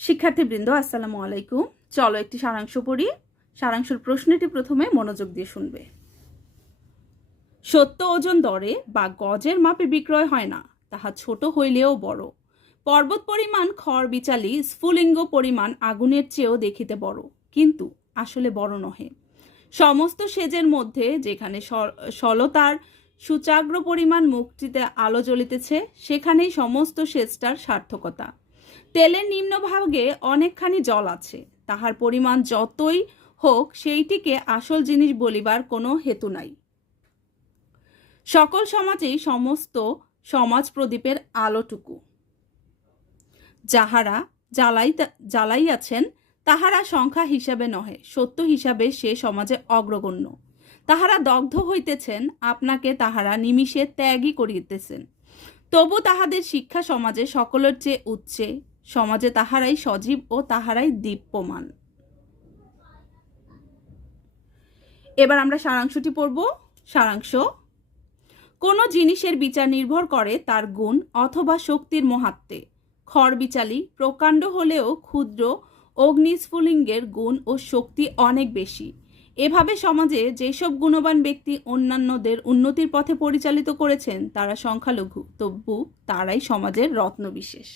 শিক্ষার্থীবৃন্দ আসসালামু আলাইকুম। চলো একটি সারাংশ পড়ি। সারাংশের প্রশ্নটি প্রথমে মনোযোগ দিয়ে শুনবে। সত্য ওজন দরে বা গজের মাপে বিক্রয় হয় না, তাহা ছোট হইলেও বড়। পর্বত পরিমাণ খড় বিচালি স্ফুলিঙ্গ পরিমাণ আগুনের চেয়েও দেখিতে বড়, কিন্তু আসলে বড় নহে। সমস্ত সেজের মধ্যে যেখানে সলতার সুচাগ্র পরিমাণ মুখটিতে আলো জ্বলিতেছে, সেখানেই সমস্ত সেজটার সার্থকতা। তেলের নিম্নভাগে অনেকখানি জল আছে, তাহার পরিমাণ যতই হোক সেইটিকে আসল জিনিস বলিবার কোনো হেতু নাই। সকল সমাজেই সমস্ত সমাজ প্রদীপের আলোটুকু যাহারা জ্বালাইয়াছেন, তাহারা সংখ্যা হিসাবে নহে, সত্য হিসাবে সে সমাজে অগ্রগণ্য। তাহারা দগ্ধ হইতেছেন, আপনাকে তাহারা নিমিষে ত্যাগই করিতেছেন। তবু তাহাদের শিক্ষা সমাজে সকলের চেয়ে উচ্চে। সমাজে তাহারাই সজীব ও তাহারাই দীপ্যমান। এবার আমরা সারাংশটি পড়ব। সারাংশ: কোনো জিনিসের বিচার নির্ভর করে তার গুণ অথবা শক্তির মহাত্ম্যে। খড় বিচালি প্রকাণ্ড হলেও ক্ষুদ্র অগ্নিস্ফুলিঙ্গের গুণ ও শক্তি অনেক বেশি। এভাবে সমাজে যেসব গুণবান ব্যক্তি অন্যান্যদের উন্নতির পথে পরিচালিত করেছেন তারা সংখ্যালঘু, তবু তারাই সমাজের রত্নবিশেষ।